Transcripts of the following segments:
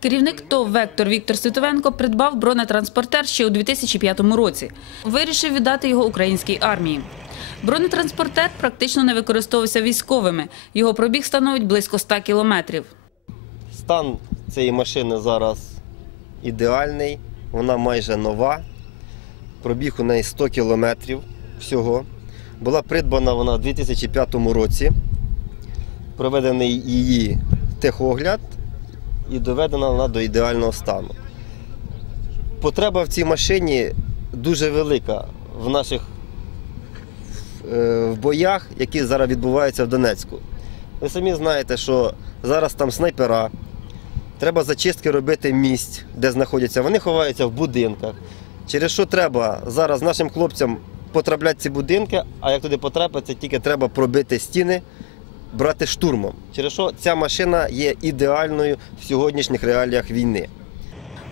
Керівник ТОВ «Вектор» Віктор Світовенко придбав бронетранспортер ще у 2005 році. Вирішив віддати його українській армії. Бронетранспортер практично не використовувався військовими. Його пробіг становить близько 100 кілометрів. Стан цієї машини зараз ідеальний, вона майже нова. Пробіг у неї 100 кілометрів всього. Була придбана вона в 2005 році. Проведений її техогляд і доведена вона до ідеального стану. Потреба в цій машині дуже велика в наших е, в боях, які зараз відбуваються в Донецьку. Ви самі знаєте, що зараз там снайпера, треба зачистки робити місць, де знаходяться. Вони ховаються в будинках. Через що треба зараз нашим хлопцям потрапляти ці будинки, а як туди потрапити, тільки треба пробити стіни, брати штурмом. Через що ця машина є ідеальною в сьогоднішніх реаліях війни.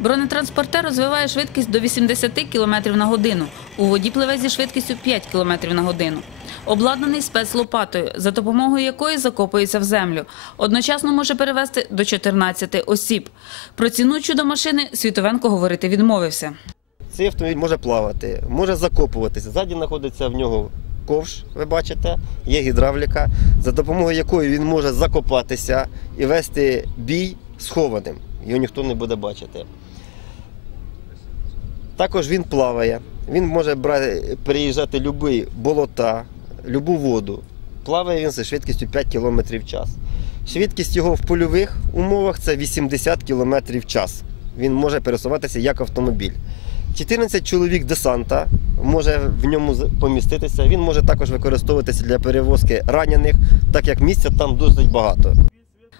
Бронетранспортер розвиває швидкість до 80 км на годину. У воді пливе зі швидкістю 5 км на годину. Обладнаний спецлопатою, за допомогою якої закопується в землю. Одночасно може перевезти до 14 осіб. Про ціну чудо-машини Світовенко говорити відмовився. Цей автомобіль може плавати, може закопуватися. Ззаді знаходиться в нього ковш, ви бачите, є гідравліка, за допомогою якої він може закопатися і вести бій схованим. Його ніхто не буде бачити. Також він плаває. Він може брати, переїжджати будь-які болота, любу воду. Плаває він зі швидкістю 5 км в час. Швидкість його в польових умовах це 80 км в час. Він може пересуватися як автомобіль. 14 чоловік десанта може в ньому поміститися. Він може також використовуватися для перевозки ранених, так як місця там досить багато.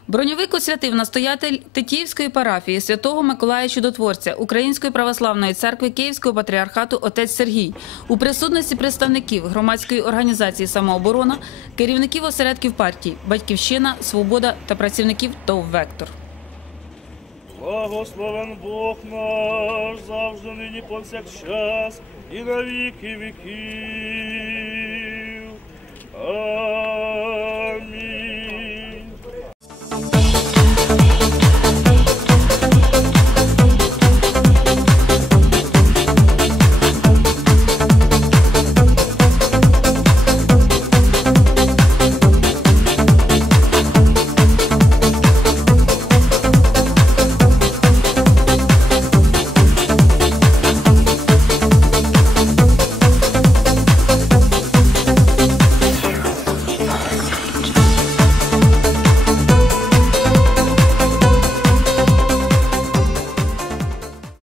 Броньовик освятив настоятель Тетіївської парафії святого Миколая Чудотворця Української православної церкви Київського патріархату отець Сергій у присутності представників громадської організації самооборона, керівників осередків партій Батьківщина, Свобода та працівників ТОВ «Вектор». Благословен Бог наш, завжди нині повсякчас і на віки віків.